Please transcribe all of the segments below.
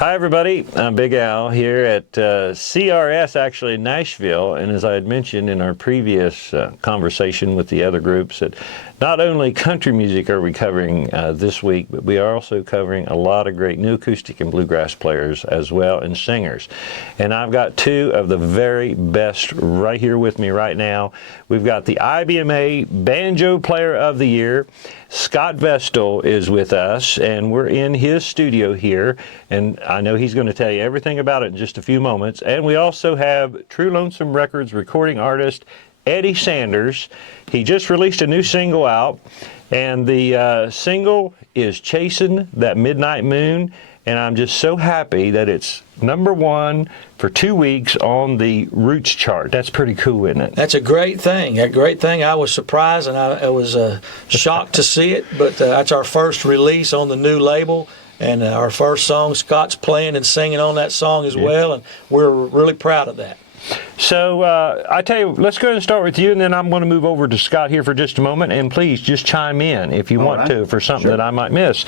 Hi, everybody. I'm Big Al here at CRS, actually in Nashville. And as I had mentioned in our previous conversation with the other groups, that not only country music are we covering this week, but we are also covering a lot of great new acoustic and bluegrass players as well, and singers. And I've got two of the very best right here with me right now. We've got the IBMA Banjo Player of the Year. Scott Vestal is with us, and we're in his studio here, and I know he's going to tell you everything about it in just a few moments. And we also have True Lonesome Records recording artist Eddie Sanders. He just released a new single out, and the single is Chasing That Midnight Moon, and I'm just so happy that it's #1 for 2 weeks on the Roots chart. That's pretty cool, isn't it? That's a great thing. I was surprised, and I was shocked to see it, but that's our first release on the new label, and our first song. Scott's playing and singing on that song as well, and we're really proud of that. So I tell you, let's go ahead and start with you, and then I'm going to move over to Scott here for just a moment, and please just chime in if you want to for something that I might miss.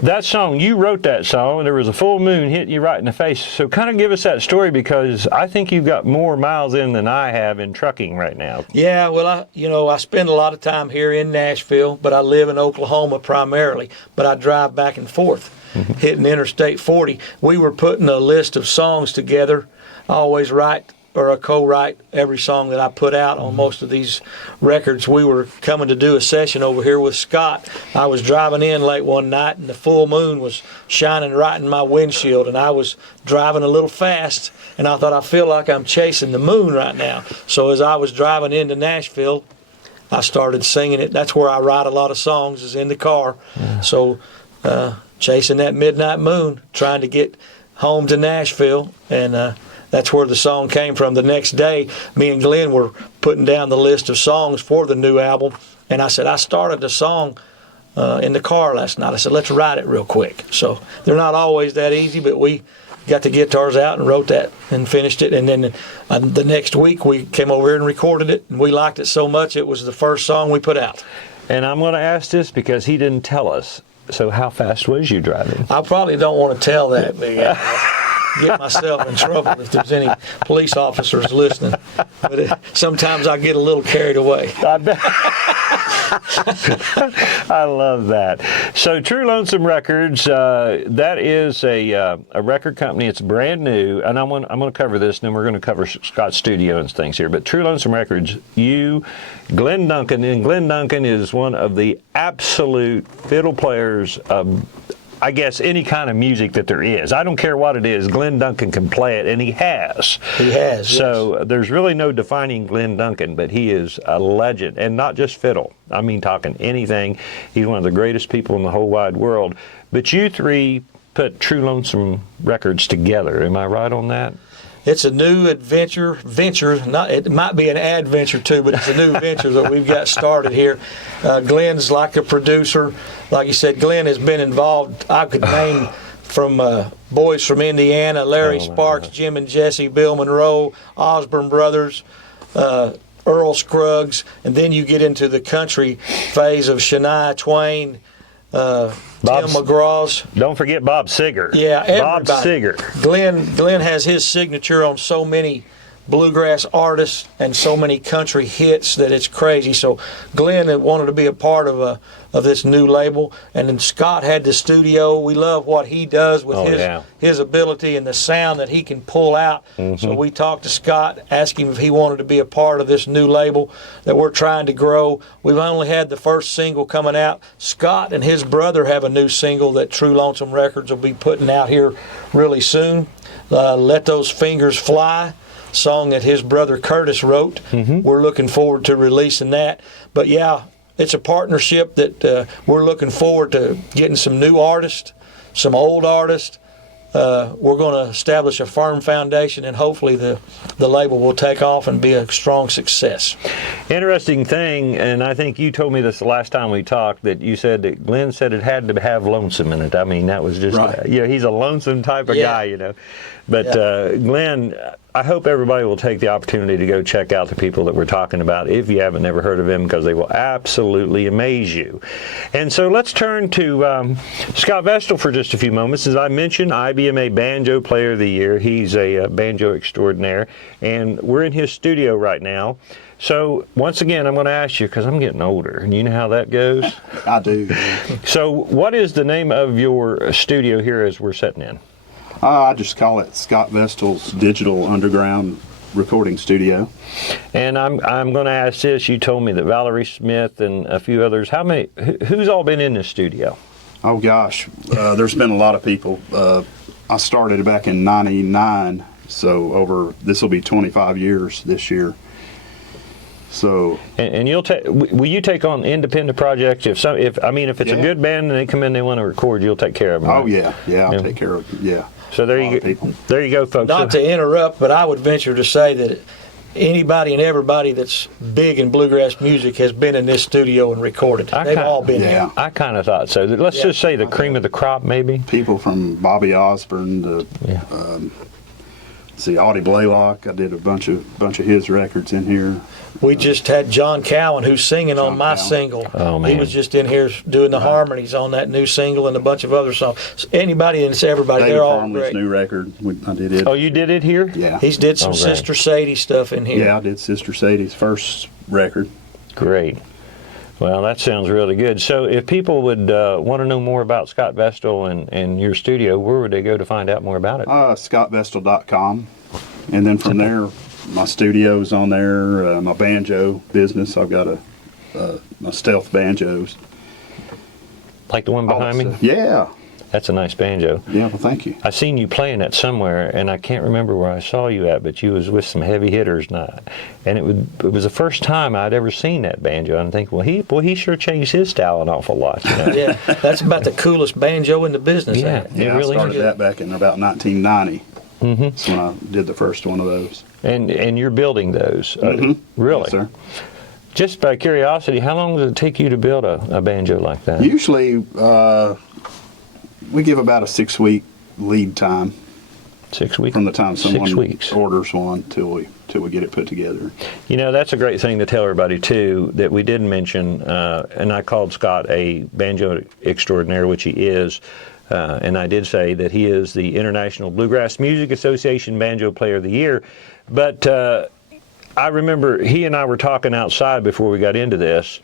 That song, you wrote that song, and there was a full moon hitting you right in the face. So kind of give us that story, because I think you've got more miles in than I have in trucking right now. Yeah, well, I spend a lot of time here in Nashville, but I live in Oklahoma primarily. But I drive back and forth, hitting Interstate 40. We were putting a list of songs together. I always write or I co-write every song that I put out on most of these records. We were coming to do a session over here with Scott. I was driving in late one night, and the full moon was shining right in my windshield, and I was driving a little fast, and I thought, I feel like I'm chasing the moon right now. So as I was driving into Nashville, I started singing it. That's where I write a lot of songs, is in the car. Yeah. So chasing that midnight moon, trying to get home to Nashville, and that's where the song came from. The next day, me and Glenn were putting down the list of songs for the new album, and I said, I started the song in the car last night. I said, let's write it real quick. So they're not always that easy, but we got the guitars out and wrote that and finished it. And then the next week, we came over here and recorded it, and we liked it so much, it was the first song we put out. And I'm going to ask this because he didn't tell us. So how fast was you driving? I probably don't want to tell that, Big Al. Get myself in trouble if there's any police officers listening. But sometimes I get a little carried away. I bet. I love that. So True Lonesome Records, that is a record company. It's brand new, and I'm going to cover this, and then we're going to cover Scott's studio and things here. But True Lonesome Records, you, Glenn Duncan, and Glenn Duncan is one of the absolute fiddle players of, I guess, any kind of music that there is. I don't care what it is. Glenn Duncan can play it, and he has. He has, So there's really no defining Glenn Duncan, but he is a legend, and not just fiddle. I mean, talking anything. He's one of the greatest people in the whole wide world. But you three put True Lonesome Records together. Am I right on that? It's a new venture. It might be an adventure too, but it's a new venture that we've got started here. Glenn's like a producer. Like you said, Glenn has been involved. I could name from boys from Indiana, Larry Sparks, Jim and Jesse, Bill Monroe, Osborne Brothers, Earl Scruggs, and then you get into the country phase of Shania Twain, Tim McGraw's. Don't forget Bob Seger. Yeah, everybody. Bob Seger. Glenn has his signature on so many bluegrass artists and so many country hits that it's crazy. So Glenn wanted to be a part of this new label, and then Scott had the studio. We love what he does with his ability and the sound that he can pull out. So we talked to Scott, asked him if he wanted to be a part of this new label that we're trying to grow. We've only had the first single coming out. Scott and his brother have a new single that True Lonesome Records will be putting out here really soon. Let Those Fingers Fly, song that his brother Curtis wrote. We're looking forward to releasing that. But yeah, it's a partnership that we're looking forward to getting some new artists, some old artists. We're going to establish a firm foundation, and hopefully the label will take off and be a strong success. Interesting thing, and I think you told me this the last time we talked, that you said that Glenn said it had to have lonesome in it. I mean, that was just, right. He's a lonesome type of guy, But Glenn, I hope everybody will take the opportunity to go check out the people that we're talking about if you haven't never heard of them, because they will absolutely amaze you. And so let's turn to Scott Vestal for just a few moments. As I mentioned, IBMA Banjo Player of the Year. He's a banjo extraordinaire, and we're in his studio right now. So once again, I'm going to ask you, because I'm getting older, and you know how that goes. I do. So what is the name of your studio here as we're sitting in? I just call it Scott Vestal's Digital Underground Recording Studio. And I'm going to ask this. You told me that Valerie Smith and a few others. Who's all been in this studio? Oh gosh, there's been a lot of people. I started back in '99, so this will be 25 years this year. So and you'll take. Will you take on independent projects if it's a good band and they come in, they want to record, you'll take care of them? Right? Oh yeah, I'll take care of them. Yeah. So there you go, folks. Not to interrupt, but I would venture to say that anybody and everybody that's big in bluegrass music has been in this studio and recorded. They've all been here. I kind of thought so. Let's just say the cream of the crop, maybe. People from Bobby Osborne to Audie Blaylock. I did a bunch of his records in here. We just had John Cowan, who's singing on my single. Oh, man. He was just in here doing the harmonies on that new single and a bunch of other songs. So anybody and everybody, David they're all Farley's great. new record. I did it. Oh, you did it here? Yeah. He's did some Sister Sadie stuff in here. Yeah, I did Sister Sadie's first record. Great. Well, that sounds really good. So if people would want to know more about Scott Vestal and your studio, where would they go to find out more about it? ScottVestal.com. And then from there, my studio's on there, my banjo business. I've got my stealth banjos. Like the one behind me? Yeah. That's a nice banjo. Yeah, well, thank you. I seen you playing that somewhere, and I can't remember where I saw you at, but you was with some heavy hitters, and it was the first time I'd ever seen that banjo. And I think, well, he sure changed his style an awful lot. You know? Yeah, that's about the coolest banjo in the business. Yeah, Yeah, I started that back in about 1990. That's when I did the first one of those. And you're building those, really? Yes, sir. Just by curiosity, how long does it take you to build a banjo like that? Usually, we give about a 6-week lead time. 6 weeks? From the time someone 6 weeks. orders one till we get it put together. You know, that's a great thing to tell everybody, too, that we didn't mention, and I called Scott a banjo extraordinaire, which he is. And I did say that he is the International Bluegrass Music Association Banjo Player of the Year. But I remember he and I were talking outside before we got into this,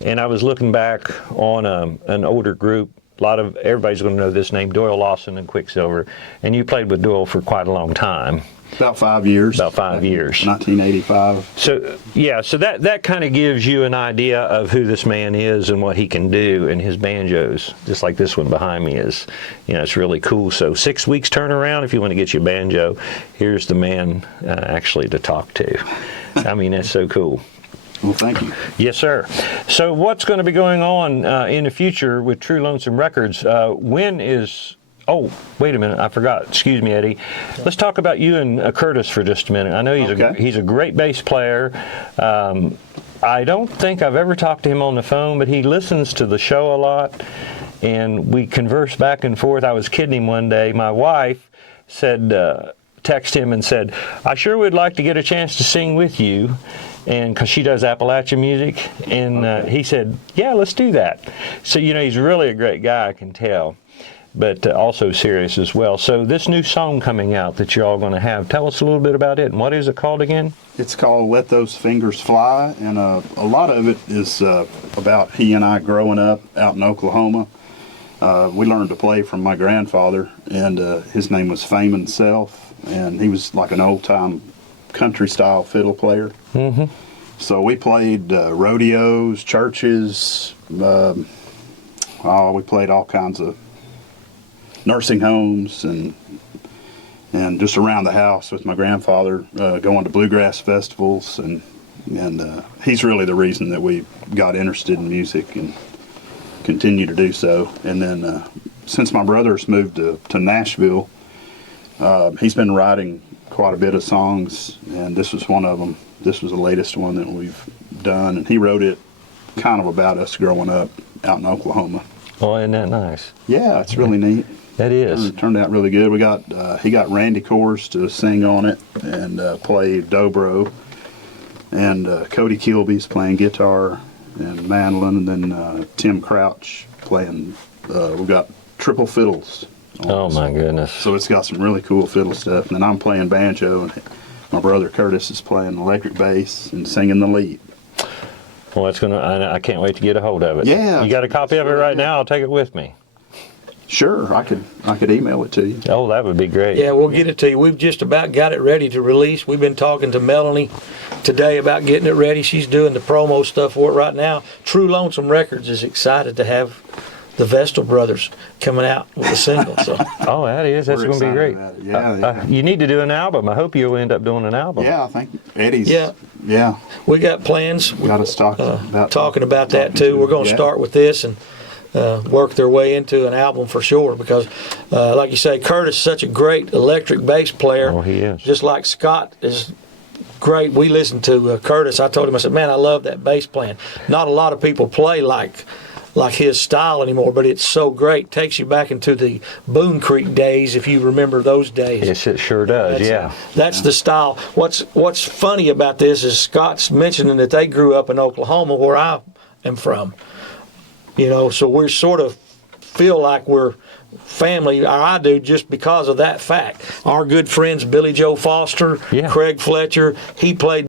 and I was looking back on an older group. Everybody's going to know this name, Doyle Lawson and Quicksilver. And you played with Doyle for quite a long time. About 5 years. About 5 years. 1985. So, yeah, so that kind of gives you an idea of who this man is and what he can do, and his banjos, just like this one behind me is, it's really cool. So 6 weeks turnaround if you want to get your banjo. Here's the man actually to talk to. I mean, that's so cool. Well, thank you. Yes, sir. So what's going to be going on in the future with True Lonesome Records? Oh, wait a minute. I forgot. Excuse me, Eddie. Let's talk about you and Curtis for just a minute. I know he's a great bass player. I don't think I've ever talked to him on the phone, but he listens to the show a lot, and we converse back and forth. I was kidding him one day. My wife texted him and said, "I sure would like to get a chance to sing with you," and because she does Appalachian music, and he said, "Yeah, let's do that." So he's really a great guy, I can tell. But also serious as well. So this new song coming out that you're all going to have, tell us a little bit about it. And what is it called again? It's called Let Those Fingers Fly, and a lot of it is about he and I growing up out in Oklahoma. We learned to play from my grandfather, and his name was Feynman Self, and he was like an old-time country-style fiddle player. Mm-hmm. So we played rodeos, churches, we played all kinds of nursing homes and just around the house with my grandfather, going to bluegrass festivals, and he's really the reason that we got interested in music and continue to do so. And then since my brother's moved to Nashville, he's been writing quite a bit of songs, and this was one of them. This was the latest one that we've done, and he wrote it kind of about us growing up out in Oklahoma. Oh, isn't that nice? Yeah, it's really neat. That is. It turned out really good. We got he got Randy Kors to sing on it and play dobro, and Cody Kilby's playing guitar and mandolin, and then Tim Crouch playing. We got triple fiddles. Oh my goodness. So it's got some really cool fiddle stuff, and then I'm playing banjo, and my brother Curtis is playing electric bass and singing the lead. Well, that's I can't wait to get a hold of it. Yeah. You got a copy of it right now? I'll take it with me. Sure, I could email it to you. Oh, that would be great. Yeah, we'll get it to you. We've just about got it ready to release. We've been talking to Melanie today about getting it ready. She's doing the promo stuff for it right now. True Lonesome Records is excited to have the Vestal brothers coming out with a single. So. Oh, that is. That's We're going to be great. excited about it. Yeah, You need to do an album. I hope you'll end up doing an album. yeah, I think Eddie's. Yeah. We got plans. We got us Talking about that too. We're going to start with this and work their way into an album for sure, because like you say, Curtis is such a great electric bass player. Oh, he is. Just like Scott is great. We listened to Curtis. I told him, I said, man, I love that bass playing. Not a lot of people play like his style anymore, but it's so great. Takes you back into the Boone Creek days, if you remember those days. Yes, it sure does. That's the style. What's funny about this is Scott's mentioning that they grew up in Oklahoma, where I am from. You know, so we sort of feel like we're family, or I do, just because of that fact. Our good friends Billy Joe Foster, Yeah. Craig Fletcher, he played